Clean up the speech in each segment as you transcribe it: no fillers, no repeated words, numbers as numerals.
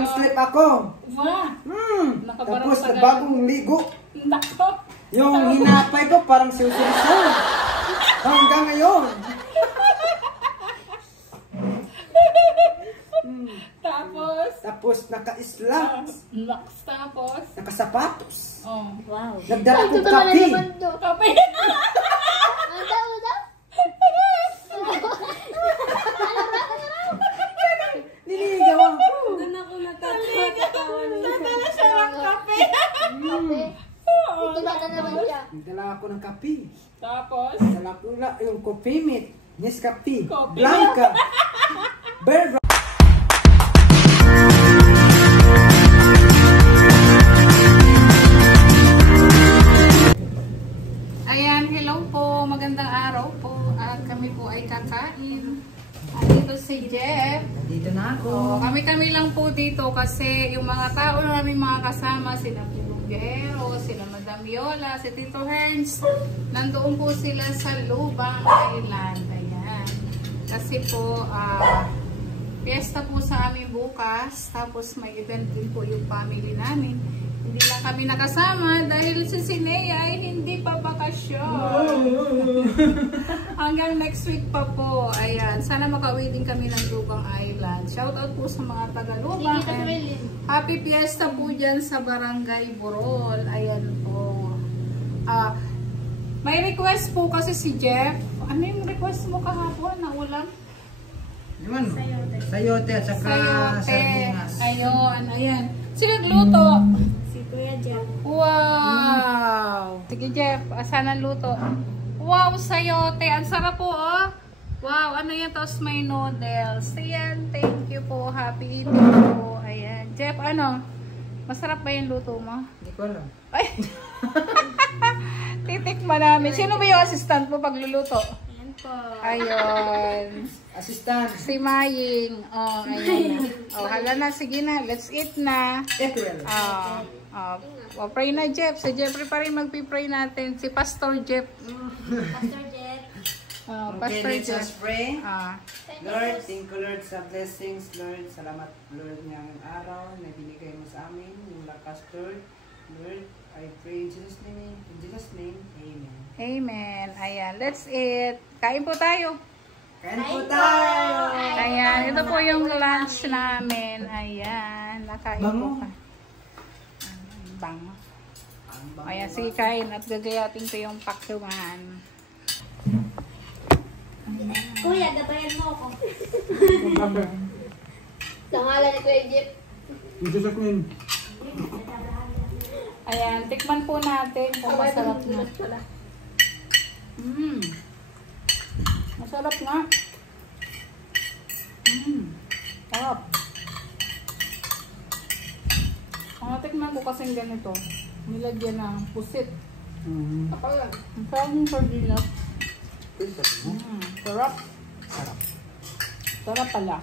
Long sleep ako. Wow. Tapos bagong ligo. Nako. Yung hinapay ko parang siusiso. Hanggang ngayon. Tapos naka-slacks. Tapos Nakasapatos. oh. Wow. Nagdala ko kape. Kape. Niligaw ako. Doon ako natatawa. Nadala siya ng kape. Ito na naman siya. Nagdala ako ng kape. Tapos Nagdala ko na yung coffee meat. Nescafe. Coffee. Blanca. Bear. ayan, hello po. Magandang araw po. At kami po ay kakain. Dito si Jeff. Dito na ako. Oh, kami lang po dito kasi yung mga tao na namin mga kasama, sila Bulungero, sila Madam Yola, si Tito Herns, nandoon po sila sa Lubang Island. Ayan. Kasi po, fiesta po sa amin bukas, tapos may event din po yung family namin. Hindi lang kami nakasama dahil si Sinea ay hindi pa bakasyon. Hanggang next week pa po. Ayan. Sana makauwi din kami ng Lubang Island. Shoutout po sa mga taga-Lubang. Happy Fiesta po dyan sa Barangay Burol. Ayan po. May request po kasi si Jeff. Ano yung request mo kahapon na ulam? Yun. Sayote at saka sardinas. Ayun. Ayan. Sino nagluto? Kuya Jeff. Wow! Sige Jeff, asan ang luto? Wow, sayote. Ang sarap po, oh. Wow, ano yan? Tapos may noodles. Ayan, thank you po. Happy eating po. Ayan. Jeff, ano? Masarap ba yung luto mo? Hindi ko alam. Ay! Titikman namin. Sino ba yung assistant mo pagluluto? Ayan po. Ayun. Assistant. Si Maying. Oh, ayun. Oh, hala na. Sige na. Let's eat na. April. Pray na Jeff. Si Jeffrey pa rin magpipray natin. Si Pastor Jeff. Pastor Jeff. Pastor let's Jeff. just pray. Lord, Lord, thank you Lord sa blessings. Lord, salamat Lord ngayong araw na binigay mo sa amin. Yung lakas Lord. Lord, I pray in Jesus' name. In Jesus' name, Amen. Amen. Ayan. Let's eat. Kain po tayo. Kain po tayo! Ayan. Ito po yung lunch namin. Ayan. Nakain po ka. Bango. Ayan, sige kain at gagayatin ko yung pakuman. Kuya, gabayan mo ako. Sa ngalan ni Kuya Jeff. In Jesus' name. Ayan, tikman po natin kung masarap na. Masarap nga. Sarap. Ang natikman ko kasing ganito, nilagyan ng pusit. Ang sarap ng sardinas. Sarap. Sarap pala.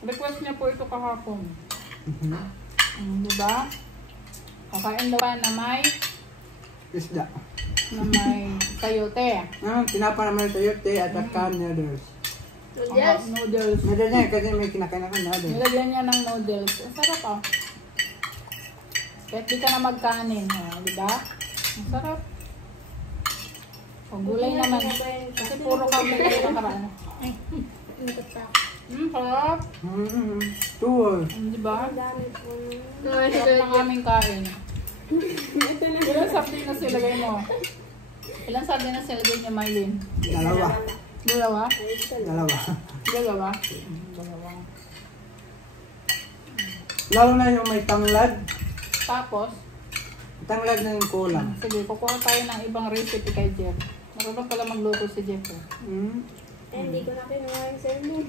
Request niya po ito kahapon. Diba? Kakain daw na may Isda. na may sayote. Tinapa naman yung sayote at saka noodles. Yes. Noodles. Noodles niya kasi may kinakain ako noodles. Nilagyan niya ng noodles. Ang sarap ah. Kahit di ka na magkanin. Diba? Ang sarap. O gulay naman. Kasi puro kami kayo nakaraan. Sarap. Tuwal. Diba? Dami po. Sarap ng aming kain. Ilan sardinas ilagay mo? Ilan sardinas ilagay niya, Marlene? Dalawa. Dalawa? Dalawa. Dalawa? Dalawa. Lalo na yung may tanglad. Tapos, Tanglad na yung kulang. sige, kukuha tayo ng ibang recipe kay Jeff. Marunong pala magluto si Jeff. Hindi ko na kinuha yung sermon.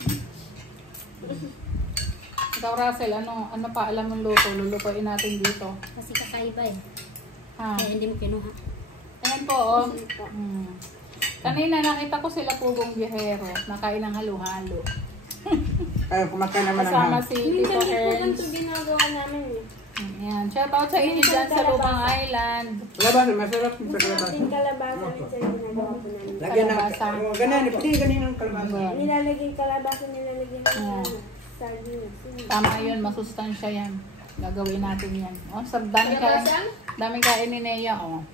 Ikaw, Russell, ano pa alam mong luto? Lulutuin natin dito. Kasi kakaiba eh. Ha? Kaya hindi mo kinuha. Ayan po, oh. Kanina nakita ko sila pugong biyahero. Nakain ng halo-halo. Kaya kumakain naman ng Kasama si Tito Herns. Ito ginagawa namin eh. Ayan. Shout out sa inyo dyan sa Lubang Island. Labas, masarap yung Ating kalabasa. kalabasa minsan ginagawa po namin. Lagyan ng Kalabasa. ganun, pwede ganun ng kalabasa. Nilalagay kalabasa, nilalagay ng sardines. Tama yun, masustansya yan. Gagawin natin yan. Oh, daming kain ni Nea, oh.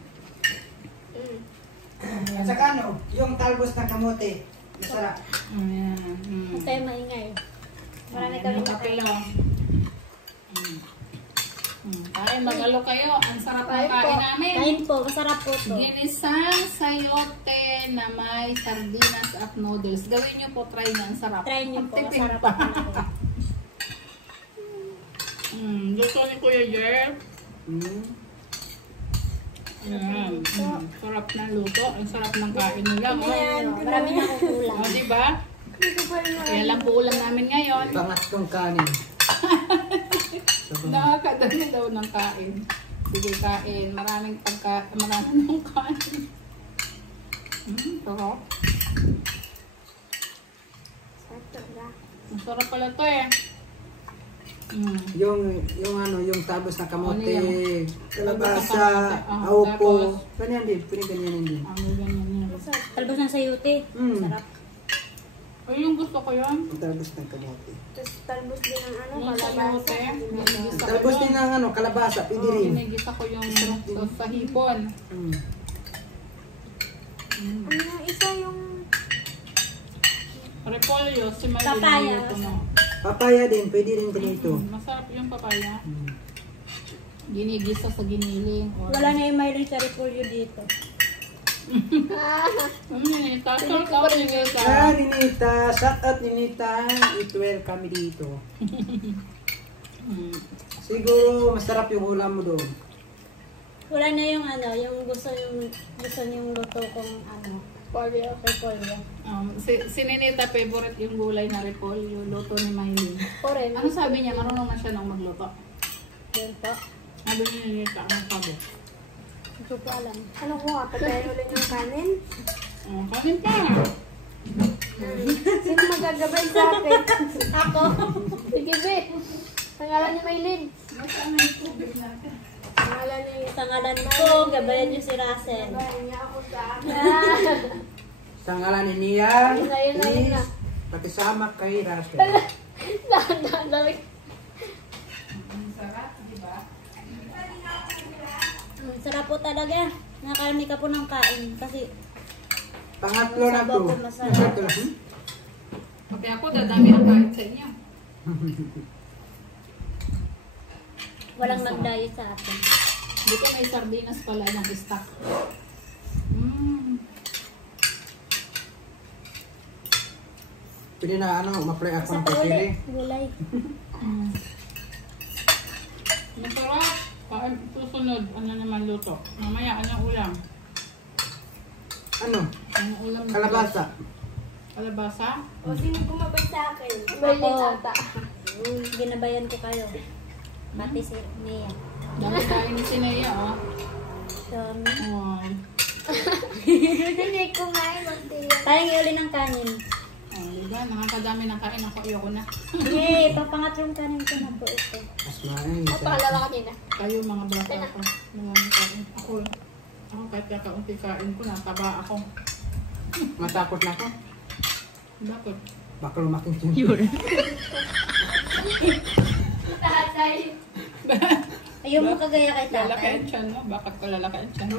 At saka ano, yung talbos ng kamote. Masarap. Ayan. Huwag tayo maingay. Marami kami kape, oh. Kain, mag-alo kayo. Ang sarap ng kain namin. Kain po, masarap po to. Ginisang sayote na may sardinas at noodles. Gawin nyo po, try nyo. Ang sarap. Try nyo Ang po, tipid masarap pa. po. Gusto ni Kuya Jer. Mm. Sarap ng luto. Ang sarap ng kain nila. Marami na akong kulang. O, diba? Kaya lang po ulam namin ngayon. Pangatlong kanin. Nakakadami daw ng kain. Sige, kain. Maraming ng kain. Sarap. Masarap pala to eh. Yung talbos ng kamote, Ano yan? kalabasa, Ah, aupo. Ganyan din, pwede ganyan din. Ganyan yan. Talbos ng sayote. Sarap. Ay, yung gusto ko yun. Yung talbos ng kamote. Tapos talbos din ng Yung sayote. Ginigisa ko Talbos yun. din ng kalabasa, pwede rin. Ginigisa ko yung sa hipon. Ano yung isa yung Repolyo, si Maylin. Papaya. Ito, no? Papaya din, pwede rin ganito. Masarap yung papaya. Ginigisa sa giniling. wala na yung mayroon sa repolyo dito. Ninita. Shout out, Ninita. Ninita, shout out Ninita. It-well kami dito. Siguro masarap yung ulam mo doon. Wala na yung yung gusto niyong luto kong repolyo. Si Ninita, favorite yung gulay na repolyo. Luto ni Maylin. Oren. Ano sabi niya? Marunong na siya nang magluto. Yun po. Sabi ni Ninita, ano sabi? Hindi ko alam. Ano ko nga? Patayin ulit yung kanin? Kanin pa. Sino magagabay sa akin? Ako. Sige, be. Pangalan ni Maylin. Basta may tubig natin. Pangalan ko. Gabayan niyo si Russell. Gabayan niya ako sa akin. Sa ngalan ni Nia, Yun na. pakisama kay Russell. Dami. Ang sarap, di ba? Sarap po talaga. Nakarami ka po ng kain. Kasi Pangatlo na to. Sabaw ko masarap. Pangatlo na. Okay, ako dadami ang kain sa inyo. walang mag-diet sa atin. Dito may sardinas pala ng stock. Pwede na ma-fry ako Isa ng pa pipili. ulit. Gulay. Masarap. Kain susunod. Ano naman luto? Mamaya, anong ulam? Ano? Anong ulam? Kalabasa. Kalabasa? O, sino gumabay sa akin? Ako. Ginabayan ko kayo. Pati si Nia. Dami kain ni Sinea, oh. Dami. Wow. Hindi kumain. Tayong iuli ng kanin. Oh, diba? Nakakadami ng kain. Ako, ayoko na. Yay! Papangatlong kanin ko na po ito. Mas maing. Pangalawa kanina. Kayo mga bata ko. Maraming kain. Ako kahit kakaunti kain ko, nataba ako. Matakot na ako. Bakit? Baka lumaking tiyan. Ayaw mo kagaya kay Lalaki tatay. ang tiyan, no? Bakit ka lalaki ang tiyan?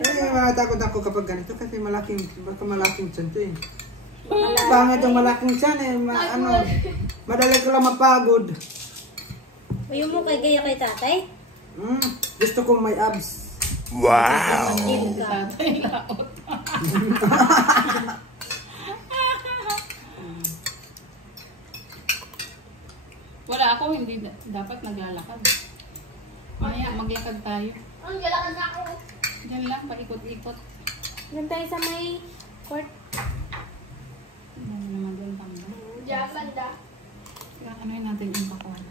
Kasi matakot ako kapag ganito kasi baka malaking tiyan to eh. Pangit yung malaking tiyan eh. Madali ko lang mapagod. Ayaw mo kagaya kay tatay? Gusto kong may abs. Hindi ka. Tatay laot. Wala ako, hindi dapat naglalakad. Maya, maglakad tayo. Ang galakan na ako. Diyan lang, paikot-ikot. Doon tayo sa may court. Ano naman doon tamba. Diyan banda. Kaya ano yun natin yung pakuan.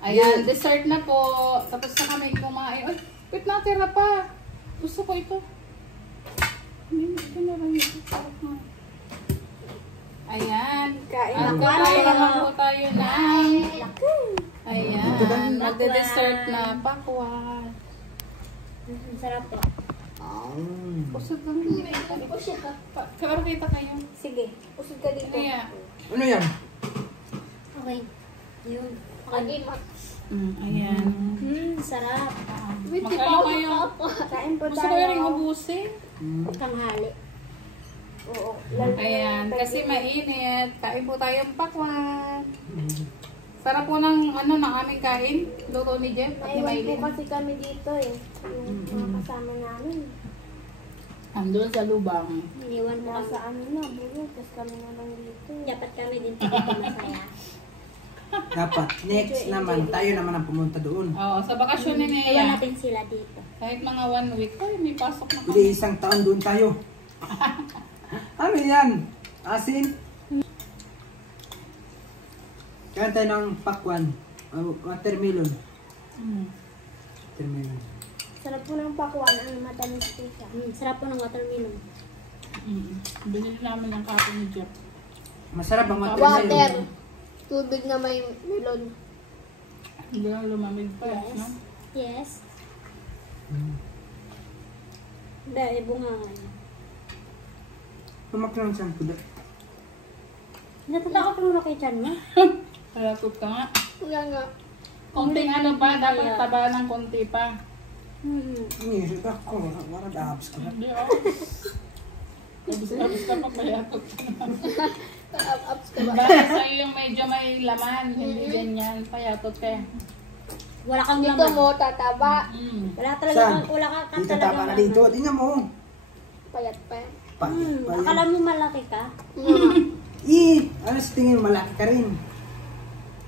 Ayan, dessert na po. Tapos na kami kumain. Ay, wait, natira pa. Gusto ko ito. Hindi, ito na lang ito. Sarap na. Ayan. Kain At na kakain tayo. naman po tayo na. Ayan. Magde-dessert na pakwan. Sarap po. Usod lang. Pero kita kayo. Sige, usod ka dito. Ano yan? Ano yan? Okay. Yun. Okay, Ayan. Sarap. Magkano kayo? Kain po Gusto ko rin ubusin. Tanghali. Oo. Ayan, kasi mainit. Kain po tayong pakwan. Sarap po ng ng aming kain. Luto ni Jeff at ni Naiwan po Maylin. kasi kami dito eh. Yung mga kasama namin. Andun sa lubang. Iniwan mo sa ano na, bulo. Tapos kami na lang dito. Dapat kami din dito masaya. Dapat. Next naman, tayo naman ang pumunta doon. Oo, sa bakasyon ni Iwan Nea. natin sila dito. Kahit mga 1 week. Ay, may pasok na Hindi kami. isang taon doon tayo. Ano yan? Asin? Kaya tayo ng pakwan. Watermelon. Watermelon. Sarap po ng pakwan. Ang matamis po siya. Sarap po ng watermelon. Binili namin ng kape ni Jeff. Masarap ang watermelon. Tubig na may melon. Hindi lang lumamig pa. Yes. No? Yes. Hindi, bunga nga niya. Pumaklang siyang puda. Natatakot mo na kay Chan mo? Kalatot ka nga. Wala nga. Konting ano pa, dapat taba ng konti pa. Iniisip ako. Warad abs ko. Hindi ako. Abis ka pa, payatot ka na. Ups ka ba? Baka sa'yo yung medyo may laman, hindi ganyan, payatot ka. Wala kang dito laman. Mo, tataba. Wala talaga, Saan? wala ka Dito tama na dito. Tingnan mo. Payat pa. Payat. Akala mo malaki ka? Ano sa tingin mo? Malaki ka rin.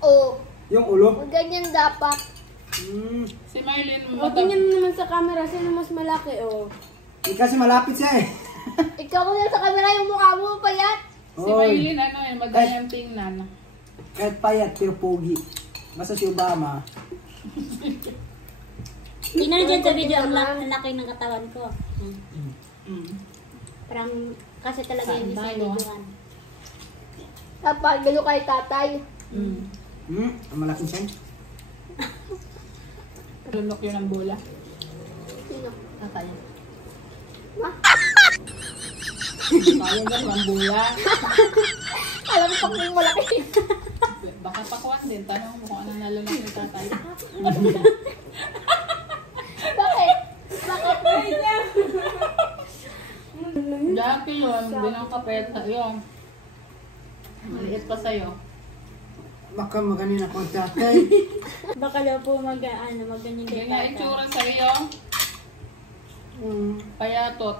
Oo. Yung ulo? Ganyan dapat. Si Maylin, O, tingnan mo naman sa camera. Sino mas malaki, oh? Kasi malapit siya eh. Ikaw ko sa camera yung mukha mo, payat. si Maylin, madali ang tingnan. Kahit payat, pero pogi. Basta si Obama. Tingnan dyan sa video ang laki ng katawan ko. Parang, kasi talaga yung isang videoan. Galo kay tatay. Ang malaking siya. Lulok yun ang bola. Sino? Tatay. Ma? Kaya gan, ang bola. Alam mo pang yung malaki. Baka pakuan din, tanong mo kung ano nalulok ni tatay. Bakit? Bakit? Jackie yun, binang kapet yun. Maliit pa sa'yo. Baka maganin ako ang tatay. Baka daw po mag-ganyan kay Ganyan itsura sa'yo. Payatot.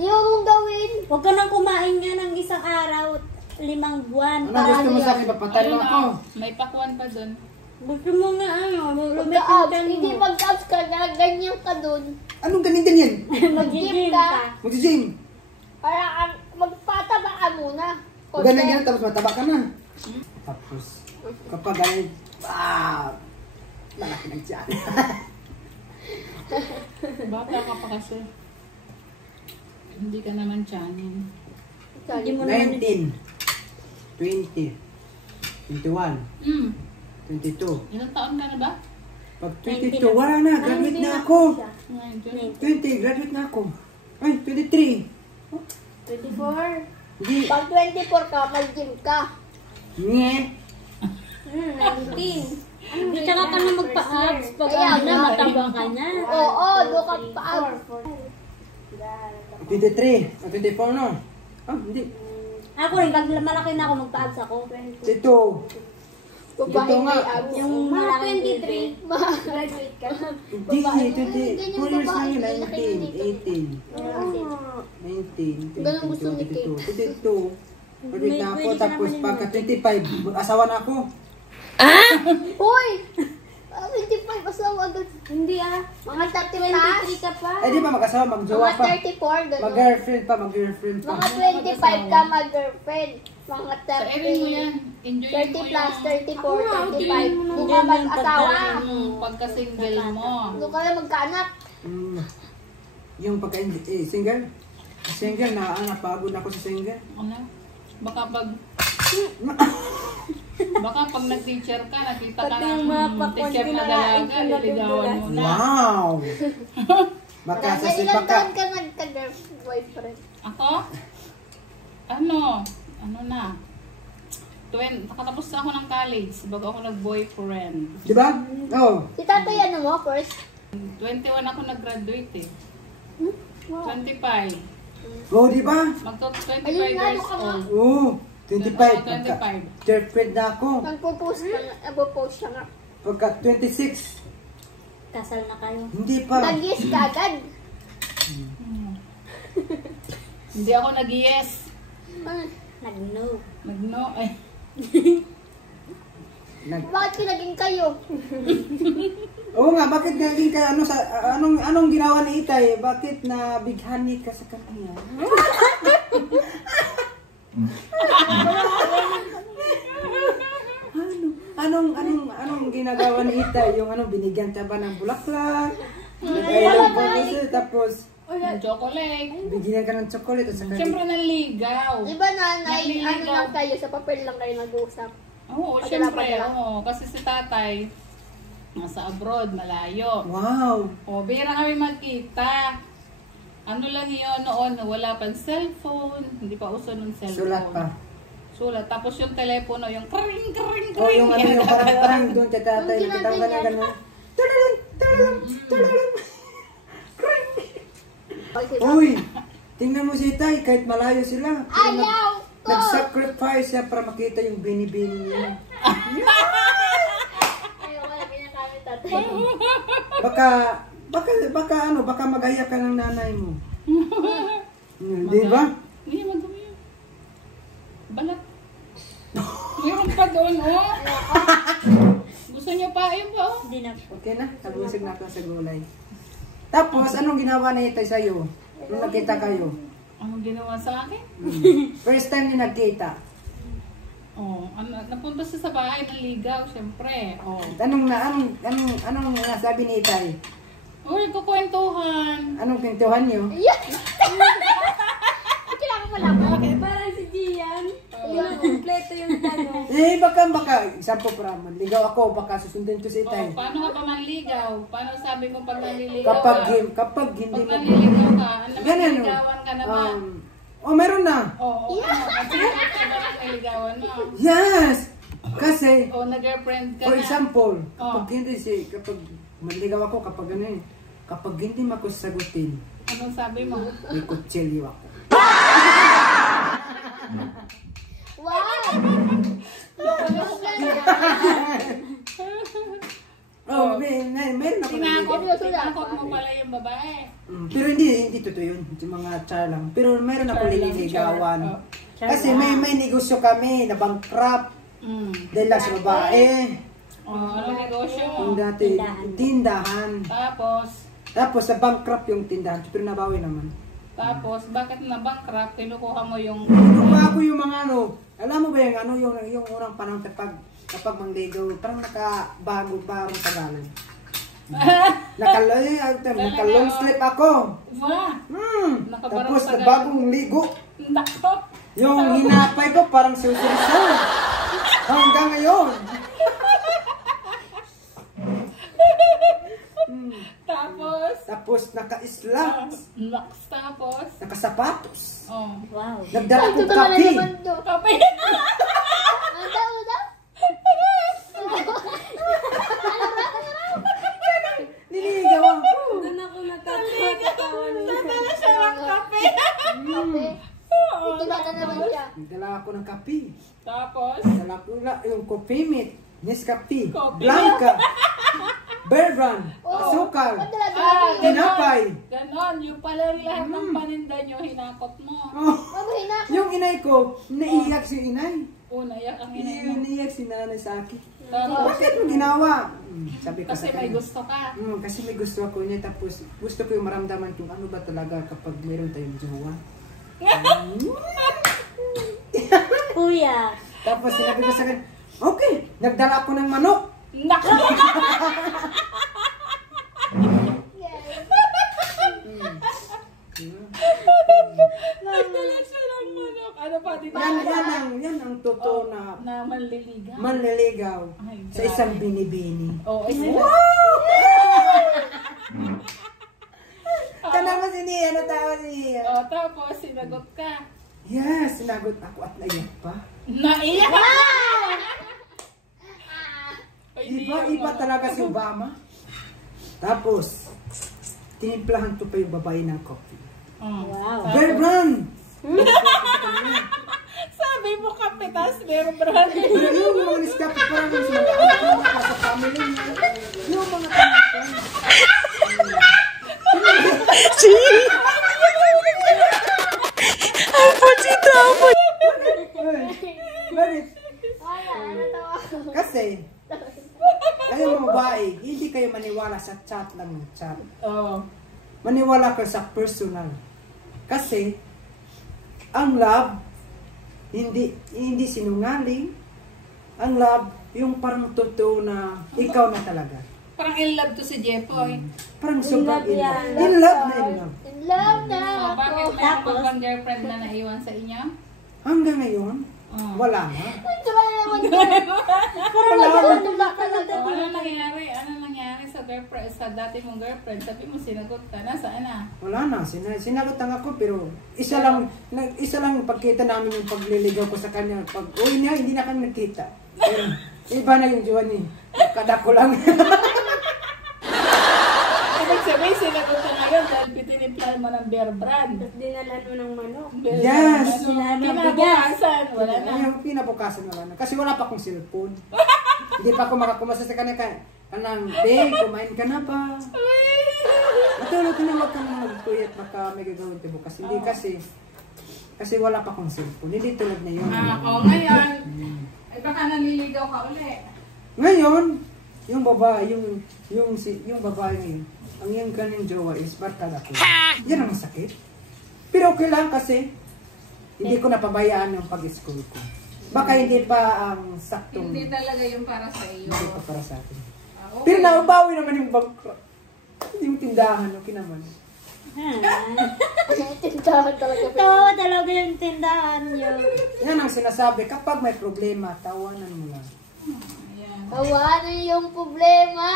Yung mong gawin. Huwag ka nang kumain nga ng isang araw, 5 buwan. Ano gusto mo sa akin? Papatalo Ayun ako. may pakuan pa dun. Gusto mo nga mag-abs. Hindi mag-abs ka na, ganyan ka dun. Anong ganyan? Mag-gym ka. Mag-gym. Para magpataba ka muna. Ganyan tapos mataba ka na. Tapos, kapag ganyan, malaki ng tiyan. Bata ka pa kasi. Hindi ka naman tiyanin. 19, 20, 21, 22. Ilang taon ka na ba? Pag 22, wala na, graduate na ako. 19. 20, graduate na ako. Ay, 23. 24. Hindi. Pag 24 ka, mag-gym ka. Nye. 19. Hindi ka na magpa-abs. Pag mataba ka na. Oo, doon ka pa-abs. 23. 24 no? Ah, hindi. Ako rin, pag malaki na ako, magpa-abs ako. 22. Ito nga. Yung malaking 23. Graduate ka. Hindi, 22 years na yun. 19, 18, 19, 20, 22. Graduate na ako. Tapos pagka 25, mag-asawa na ako. Uy! 25 asawa agad. Hindi Mga 30 ka pa. Eh di ba mag-asawa, mag-jowa Mga pa. 34, gano'n. Mag-girlfriend pa, mag-girlfriend pa. Mga 25 ka mag-girlfriend. Mga Sa Erin mo yan. 30. Enjoy 30 mo plus, yung 34, 35. Doon ka mag-asawa. pagka-single mo. Doon ka na magkaanak. Yung single? Single, pagod ako sa single. Ano? Baka pag nag-teacher ka, nakita ka ng teacher na dalaga, liligawan mo na. Wow! Baka sa Ilang baka. taon ka nagka-boyfriend? Ako? Ano na? Nakatapos na ako ng college bago ako nag-boyfriend. Diba? Oh. Si tatay ano mo, first? 21 ako nag-graduate eh. Wow. 25. Oh, diba? Magto-25 Ayun nga, years ano ka nga? old. Oh, 25. 25. Girlfriend na ako. Nagpo-post ka nga, nagpo-post siya nga. Pagka 26. Kasal na kayo. Hindi pa. Nag-yes ka agad. Hindi ako nag-yes. Nag-no. Nag-no. Ay. Bakit kinaging kayo? Oo nga, bakit naging ka ano sa anong ginawa ni Itay? Bakit nabighani ka sa kanya? Anong ginagawa ni Itay? Yung binigyan ka ba ng bulaklak? Tapos Chocolate. bigyan ka ng chocolate at saka Siyempre nanligaw. Di ba nanay, Naliligaw. ano lang kayo, sa papel lang kayo nag-uusap? Oo, siyempre. Oo, kasi si tatay nasa abroad, malayo. wow. O, bira kami magkita. Ano lang yun noon, wala pang cellphone. Hindi pa uso ng cellphone. Sulat pa. Sulat. Tapos yung telepono, yung kring, kring, O kring. yung yung parang doon ka tatay, Yung nakita mo ginagawa ganun, ganun. Tululung, tululung, tululung. Uy, tingnan mo si Itay, kahit malayo sila. pero Ayaw ko! nag-sacrifice siya para makita yung bini-bini niya. Ayaw, wala ginagamit tatay. Baka mag-aya ka ng nanay mo. Di ba? Hindi, madumi yun. Balat. Mayroon pa doon, oh. Gusto niyo pa? Ayun ba, oh. Hindi na po. Okay na, nabusig na ako sa gulay. Tapos, anong ginawa na Itay sa'yo? Nung nakita kayo? Anong ginawa sa akin? First time niyo nagkita. Oh, napunta siya sa bahay ng ligaw, siyempre. Oh. Anong nasabi ni Itay? Uy, kukwentuhan. Anong pintuhan niyo? Yes! Kailangan mo lang. Okay, parang si Gian. Yung kompleto yung tanong. Baka, sampo para manligaw ako, baka susundin ko si Oh, Itay. paano ka pa manligaw? Paano sabi mo pag nanliligaw Kapag ka? hindi Pag mo... nanliligaw ka, Ganyan, no? nanliligawan ka na ba? Meron na. Oo, ano? At sino ka ba nanliligawan mo? Yes! Kasi, O, nag-girlfriend ka for na. example, Oh. kapag manligaw ako, kapag hindi mo ako sagutin, Anong sabi mo? may kutsilyo ako. Wow! Meron ako. Tinakot mo pala yung babae. Pero hindi totoo yun. Yung mga char lang. Pero meron ako Char lang, liligawan. char. Kasi may negosyo kami na bankrupt dahil lang sa babae. Anong negosyo mo? Yung dati, tindahan. Tapos sa bankrupt yung tindahan. Pero nabawi naman. Tapos, bakit na bankrupt? Kinukuha mo yung... Kinuha ko yung mga alam mo ba yung unang panahon kapag mangligaw, parang nakabago-bagong tagalan. Naka-long sleeve ako. Wah! Nakabarong Tapos tagalan. bagong ligo. Nako! Yung hinapay ko parang susunod. Hanggang ngayon. Tapos naka-slacks. Tapos? Nakasapatos. Oh. Wow. Nagdala ko Ito kape. naman to. Kape! Ang tao daw? Niligaw ako. Doon ako natatawa niya. Nadala siya ng kape! Kape. Ito na naman siya. Nagdala ako ng kape. Tapos? Nagdala ko yung coffee meat. Nescafe. Coffee. Blanca. Bear Brand. Asukal. Tinapay. Ganon. Yung pala lahat ng paninda nyo, hinakot mo. Oh. Yung inay ko, naiiyak si inay. Naiyak ang inay mo. Naiiyak si nanay sa akin. Tapos, Bakit mo ginawa? Sabi ko kasi sa may kanya. gusto ka. Kasi may gusto ako niya. Tapos gusto ko yung maramdaman kung ano ba talaga kapag meron tayong jowa. Kuya. Tapos sinabi ko sa kanya, okay, nagdala ako ng manok. Nako! Nagdala siya ng manok. Ano pa, di ba? Yan ang totoo na Na manliligaw. manliligaw Ay, sa isang binibini. Oo, isa. si Nia, natawa si Nia. O, tapos, sinagot ka. Yes, sinagot ako at naiyak pa. Naiyak! Iba talaga si Obama. Tapos, tinimplahan ko pa yung babae ng coffee. Wow. Bear brand! Sabi mo kapitas, pero brand. Pero yung mga niskapit parang sa mga sa family niya. Yung mga kanapan. Bakit? Kasi, kayo mga babae, hindi kayo maniwala sa chat lang ng chat. Oo. Maniwala ka sa personal. Kasi, ang love, hindi sinungaling. Ang love, yung parang totoo na ikaw na talaga. Parang in love to si Jepoy. Parang sobrang in love. In love na in love. In love na So, ako. bakit meron ka bang girlfriend na naiwan sa inyo? Hanggang ngayon, wala na. Tsaka naman Wala na. Ano nangyari? Ano nangyari sa girlfriend, sa dati mong girlfriend? Sabi mo sinagot ka. Nasaan na? Wala na. Sinagot lang ako pero isa lang yung pagkita namin yung pagliligaw ko sa kanya. Pag uwi niya, hindi na kami nagkita. Pero, iba na yung jowa niya. Kadako lang. Ibig sabihin, sinagot ka ngayon dahil pitiniplan mo ng bear brand. Dinalan mo ng manok. Yes! Kinabukasan, wala na. Ay, pinabukasan wala na. Kasi wala pa akong cellphone. Hindi pa ako makakumasa sa kanya. Kanang, kumain ka na pa. Matulog ka na, huwag ka na magpuyat. Baka may gagawin tayo bukas. Hindi kasi wala pa akong cellphone. Hindi tulad na yun. Ngayon, ay baka naniligaw ka uli. Ngayon, yung babae, yung babae ngayon, ang yung kanyang jowa is barkada ko. Yan ang sakit. Pero okay lang kasi hindi ko napabayaan yung pag-school ko. Baka hindi pa ang saktong. Hindi talaga yung para sa iyo. Hindi pa para sa atin. Okay. Pero naubawi naman yung bankrupt. Yung tindahan, okay naman. Tindahan talaga. Tawa talaga yung tindahan nyo. Yan ang sinasabi, kapag may problema, tawanan mo lang. Ayan. Tawanan yung problema.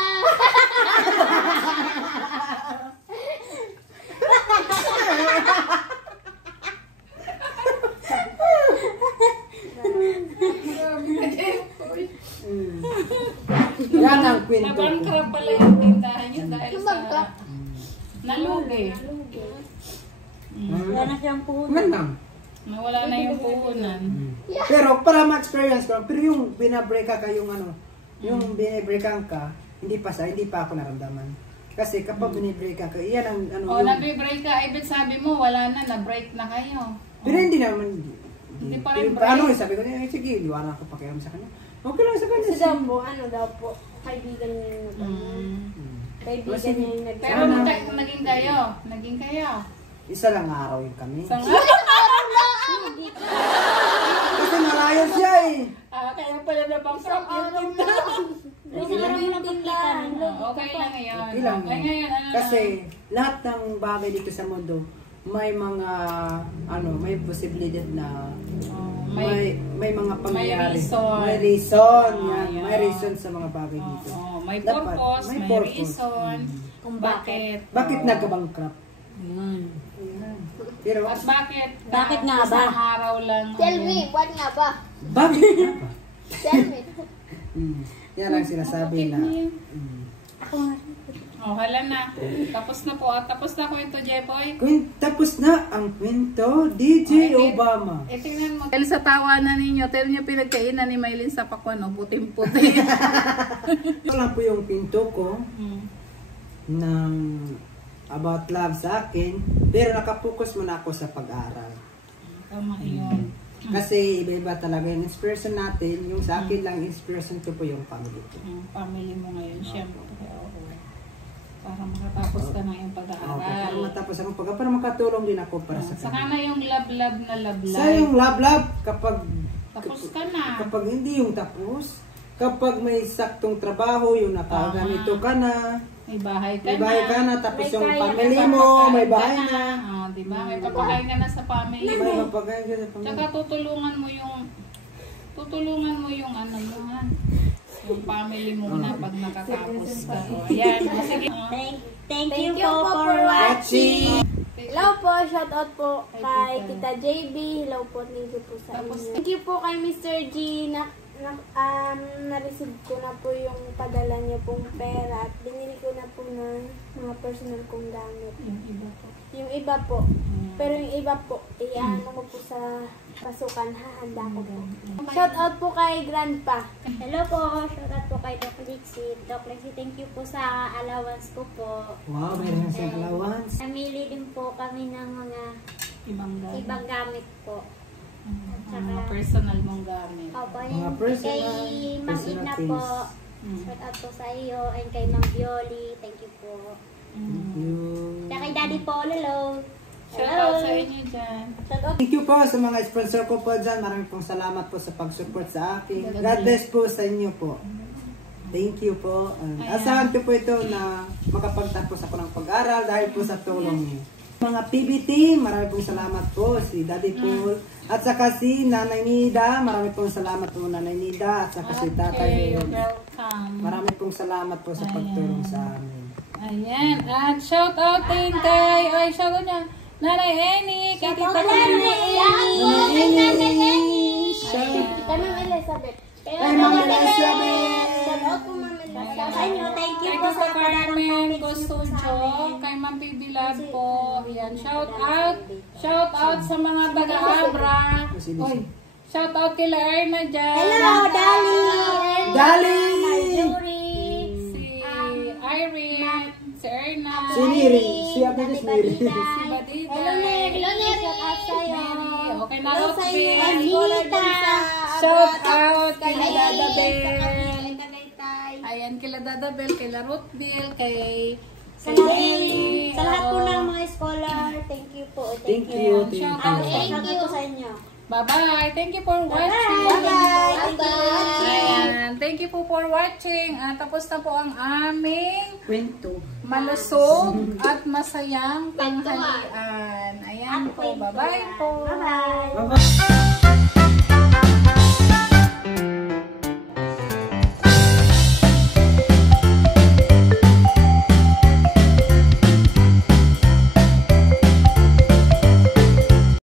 Yan ang kwento ko. Nabankrupt pala yung tindahan nyo dahil sa nalugi. Wala na siyang puhunan. Yan lang. Nawala na yung puhunan. Pero para ma-experience ko, pero yung binabreka ka yung yung binibrekan ka, hindi pa ako naramdaman. Kasi kapag binibrekan ka, iyan ang O, nabibreak ka. Ibig sabi mo, wala na, na-break na kayo. Pero hindi naman. Hindi pa rin break. Ano, sabi ko niya, sige, liwanag ako pakialam sa kanya. Okay lang sa kanya. Si Dambo, ano daw po, kaibigan niya yung kaibigan niya yung Pero naging kayo. Naging kayo. Isa lang araw yun kami. Sa nga. Kasi malayo siya eh. Kaya pala na bang from yung tindahan. Isang araw mo lang pagkitan. Okay lang ngayon. Okay lang. Okay ngayon, ano Kasi lahat ng bagay dito sa mundo, may mga, may posibilidad na may mga pangyayari. May reason. Yan. Yeah. May reason sa mga bagay dito. May Dapat, purpose, may purpose. reason. Kung bakit. Bakit nagka-bankrupt? Yun. Pero, At bakit? Bakit nga ba? Isang araw lang. Tell me, what nga ba? bakit nga ba? Tell me. Yan ang sinasabi na. Hala na. Tapos na po. Tapos na kwento, Jepoy. Tapos na ang kwento, DJ Okay. Obama. Tingnan mo. Dahil sa tawanan ninyo, tell nyo pinagkainan ni Maylin sa pakwan, puting-puti. Ito lang po yung pinto ko ng about love sa akin, pero nakapokus muna ako sa pag-aral. Tama yun. Kasi iba-iba talaga yung inspiration natin. Yung sa akin lang, inspiration ko po yung family ko. Family mo ngayon, syempre. Para makatapos ka ng iyong pag-aaral. Para matapos ako para makatulong din ako para sa Saka kanila. na yung love-love na love-life. Sa yung love-love, kapag Tapos ka na. Kapag hindi yung tapos, kapag may saktong trabaho, yung nakaganito ka na, May bahay ka may bahay na. ka na, tapos May yung kaya, family May mo, papakain may ka bahay na. Diba? May papakain ka na sa family May mo. mapagayon ka sa family. Tsaka tutulungan mo yung ano mo ha. Yung family mo na pag nakatapos ka. O, ayan. Sige. Thank you po for watching. Hello po, shout out po Kay kay Tita. Tita JB. Hello po, thank you po sa Tapos, inyo. Thank you po kay Mr. G na-receive ko na po yung padala niyo pong pera at binili ko na po ng mga personal kong gamit. Yung iba po. Yung iba po. Pero yung iba po, iyaano ko po sa pasukan, hahanda ko po. Shout out po kay Grandpa. Hello po, shout out po kay Doc Lexie. Doc Lexie, thank you po sa allowance ko po. Wow, mayroon siyang allowance. Namili din po kami ng mga ibang gamit po. Mga personal mong gamit. Opo, Mga yun. personal- Kay Ma'am personal Ina things. po. Shout out po sa iyo. And kay Ma'am Violi, thank you po. Thank you. Kaya kay Daddy Paul, hello. Shout out sa inyo dyan. Shout out. Thank you po sa mga sponsor ko po dyan. Maraming pong salamat po sa pag-support sa akin. God bless po sa inyo po. Thank you po. Asahan ko po ito na makapagtapos ako ng pag-aral dahil po sa tulong niyo. Mga PBT, maraming pong salamat po si Daddy Paul. At saka si Nanay Nida, maraming pong salamat po Nanay Nida. At saka si Tatay Ron. Welcome. Maraming pong salamat po sa pagtulong sa amin. Ayan. At shout out din kay, shout out niya, Nanay Eni, kay Tita Kay Ma'am Elizabeth. Kay Ma'am Elizabeth! Shout out po Ma'am Elizabeth. Sa inyo, thank you Kay po sa Tita Carmen Costudio, kay Ma'am Pibilad po. Ayan, shout out. Shout out sa mga taga-Abra. Oy, shout out kila Erna dyan. Hello, Dali. Dali! Marjorie. Si Irene, si Erna, Si Niri. Si Ate Miss Niri. si Badita. Hello, Neri. Shout out sa'yo. Okay na, Hello sa inyo, Anita. shout out kay Dada Bel. Kay Tagaytay. Ayan, kila Dada Bel, kila Ruth Bel, kay Sa lahat po ng mga scholar, thank you po. Thank you. Shout Thank out. you. Thank you po sa inyo. Bye-bye. Thank you for watching. Bye-bye. Thank you for watching. Ayan, thank you po for watching. Tapos na po ang aming Kwento. malusog at masayang tanghalian. Ayan po. Bye-bye po. Bye-bye. Bye-bye.